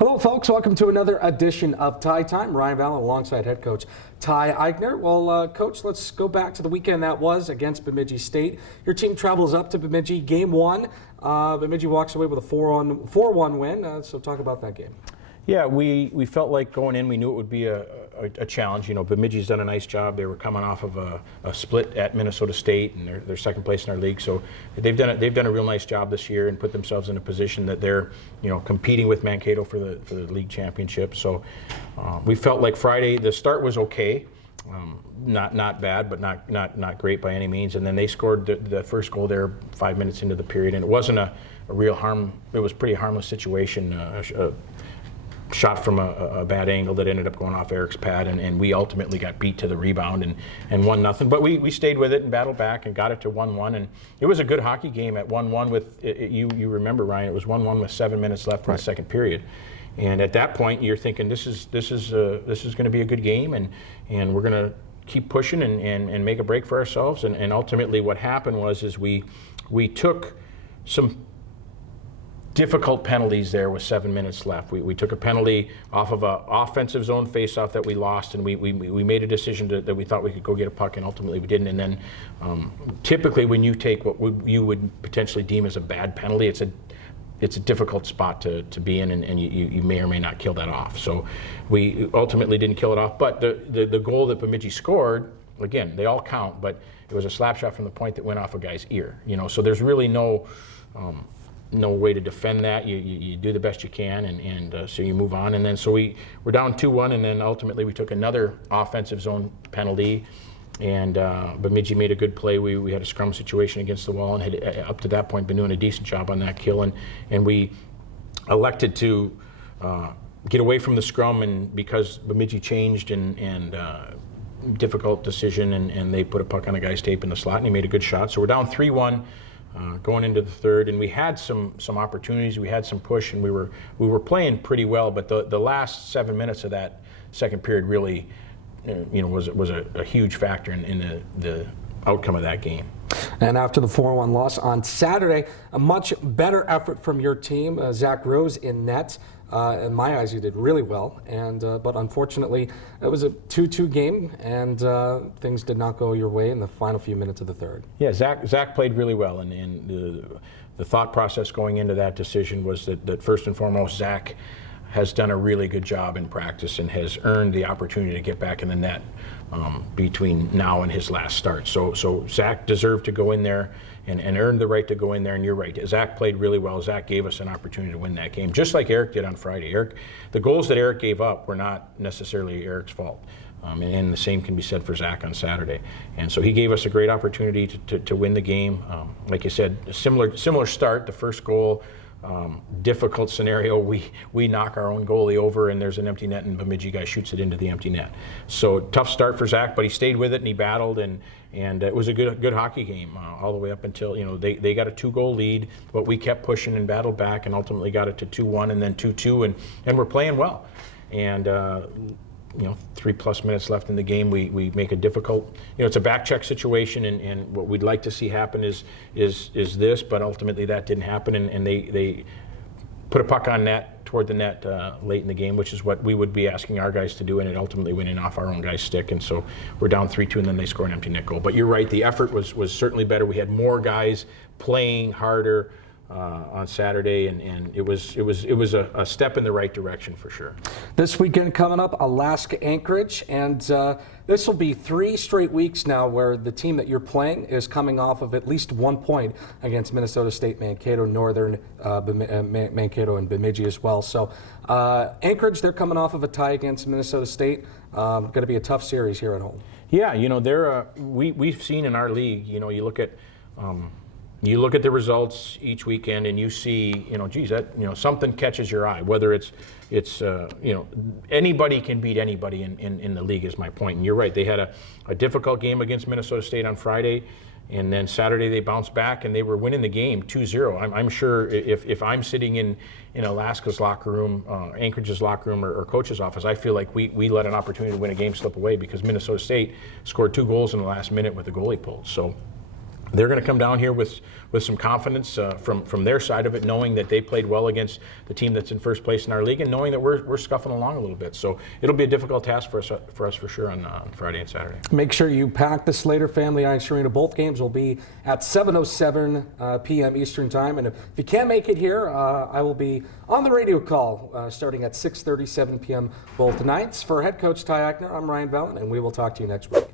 Hello, folks. Welcome to another edition of Tie Time. Ryan Vallon alongside head coach Ty Eichner. Well, Coach, let's go back to the weekend that was against Bemidji State. Your team travels up to Bemidji. Game one, Bemidji walks away with a 4-1 win. So talk about that game. Yeah, we felt like going in, we knew it would be a challenge. You know, Bemidji's done a nice job. They were coming off of a split at Minnesota State, and they're second place in our league. So they've done a real nice job this year and put themselves in a position that they're, competing with Mankato for the league championship. So we felt like Friday the start was okay. Not bad, but not great by any means. And then they scored the first goal there 5 minutes into the period, and it wasn't a real harm. It was a pretty harmless situation. Shot from a bad angle that ended up going off Eric's pad, and we ultimately got beat to the rebound and 1-0. But we stayed with it and battled back and got it to 1-1. And it was a good hockey game at 1-1 with, you remember, Ryan, it was 1-1 with 7 minutes left in the second period. And at that point, you're thinking this is going to be a good game, and we're going to keep pushing and make a break for ourselves. And ultimately what happened was we took some difficult penalties there with 7 minutes left. We took a penalty off of an offensive zone faceoff that we lost, and we made a decision that we thought we could go get a puck, and ultimately we didn't. And then typically when you take what you would potentially deem as a bad penalty, it's a difficult spot to be in, and you may or may not kill that off. So we ultimately didn't kill it off. But the goal that Bemidji scored, again, they all count, but it was a slap shot from the point that went off a guy's ear. So there's really no way to defend that. You do the best you can, and so you move on. And then so we're down 2-1, and then ultimately we took another offensive zone penalty, and Bemidji made a good play. We had a scrum situation against the wall and had up to that point been doing a decent job on that kill, and we elected to get away from the scrum, and because Bemidji changed and difficult decision, and they put a puck on a guy's tape in the slot, and he made a good shot. So we're down 3-1. Going into the third, and we had some opportunities. We had some push, and we were playing pretty well. But the last 7 minutes of that second period really, was a huge factor in the outcome of that game. And after the 4-1 loss on Saturday, a much better effort from your team. Zach Rose in net. In my eyes, you did really well, but unfortunately, it was a 2-2 game, and things did not go your way in the final few minutes of the third. Yeah, Zach played really well, and the thought process going into that decision was that first and foremost, Zach has done a really good job in practice and has earned the opportunity to get back in the net between now and his last start. So Zach deserved to go in there and earned the right to go in there, and you're right. Zach played really well. Zach gave us an opportunity to win that game, just like Eric did on Friday. The goals that Eric gave up were not necessarily Eric's fault. And the same can be said for Zach on Saturday. And so he gave us a great opportunity to win the game. Like you said, a similar start, the first goal. Difficult scenario. We knock our own goalie over, and there's an empty net, and Bemidji guy shoots it into the empty net. So tough start for Zach, but he stayed with it and he battled, and it was a good hockey game all the way up until they got a 2-goal lead, but we kept pushing and battled back, and ultimately got it to 2-1 and then 2-2, and we're playing well. And 3+ minutes left in the game, we make a difficult, it's a back check situation, and what we'd like to see happen is this, but ultimately that didn't happen, and they put a puck on net, toward the net late in the game, which is what we would be asking our guys to do, and it ultimately went in off our own guy's stick, and so we're down 3-2, and then they score an empty net goal. But you're right, the effort was certainly better. We had more guys playing harder on Saturday, and it was a step in the right direction for sure. This weekend coming up, Alaska Anchorage, and this will be 3 straight weeks now where the team that you're playing is coming off of at least 1 point against Minnesota State, Mankato, Northern, Mankato, and Bemidji as well. So Anchorage, they're coming off of a tie against Minnesota State. Going to be a tough series here at home. Yeah, they're we've seen in our league. You look at the results each weekend, and you see, something catches your eye. Whether it's anybody can beat anybody in the league is my point. And you're right, they had a difficult game against Minnesota State on Friday, and then Saturday they bounced back and they were winning the game 2-0. I'm sure if I'm sitting in Alaska's locker room, Anchorage's locker room, or coach's office, I feel like we let an opportunity to win a game slip away because Minnesota State scored 2 goals in the last minute with the goalie pulled. So they're going to come down here with some confidence from their side of it, knowing that they played well against the team that's in first place in our league, and knowing that we're scuffing along a little bit. So it'll be a difficult task for us for sure on Friday and Saturday. Make sure you pack the Slater Family Ice Arena. Both games will be at 7:07 p.m. Eastern Time, and if you can't make it here, I will be on the radio call starting at 6:37 p.m. both nights. For head coach Ty Eichner, I'm Ryan Vellon, and we will talk to you next week.